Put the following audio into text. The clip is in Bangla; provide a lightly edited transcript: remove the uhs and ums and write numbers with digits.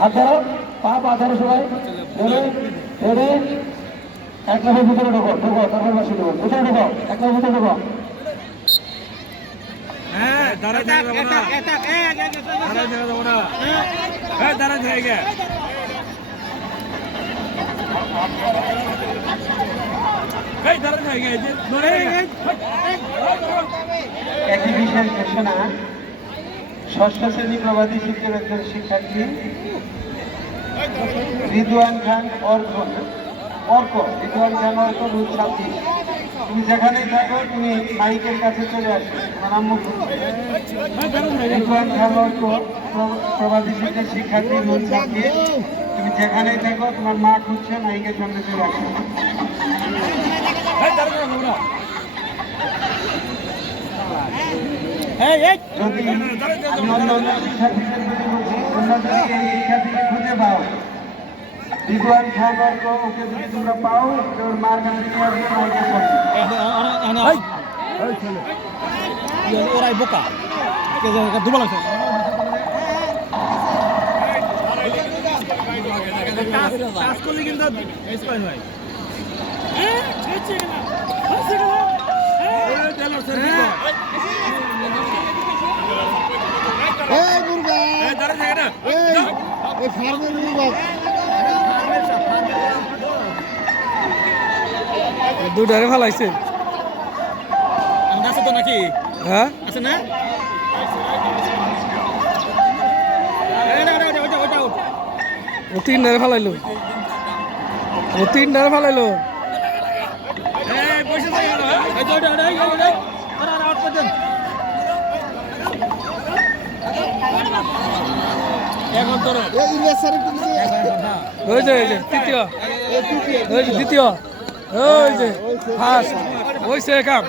হাত ধরো, পা পা ধরো সবাই। রেডি, এক লাফের ভিতরে ঢোকো, তারপর বাসি ঢোকো, ভিতরে ঢোকো, এক লাফের ভিতরে ঢোকো। একই বিশেষ ঘোষণা, ষষ্ঠ শ্রেণী প্রবাদী শিক্ষার একজন শিক্ষার্থী রিদওয়ান খান অর্ক, রিদওয়ান খান অর্ক, রুল 26। তুমি যেখানেই থাকো তুমি মাইকের কাছে চলে আসো, তোমার নাম রিদওয়ান খান অর্ক, প্রবাদী শিক্ষার শিক্ষার্থী, রুল 26। তুমি যেখানেই থাকো তোমার মা খুঁজছে, মাইকের সামনে চলে আসো। যদি আমি অন্য শিক্ষার্থীদের প্রতি বলছি, তোমরা যদি এই শিক্ষার্থীকে খুঁজে পাও, রিদওয়ান খান অর্ক, ওকে যদি তোমরা পাও, ওর মার কাছে নিয়ে আসবে, মাইকের সামনে। ওরাই বোকা দুবা লাগছে। কাজ করলে কিন্তু এক্সপায়ার হয়। দুটারে ফালাইছে আছে তো নাকি? হ্যাঁ আছে না? ও তিনটারে ফালাইলো, ও তিনটারে ফালাইলো। ওই যে তৃতীয়, ওই যে দ্বিতীয়, ওই যে ফার্স্ট, ওই সে কাম।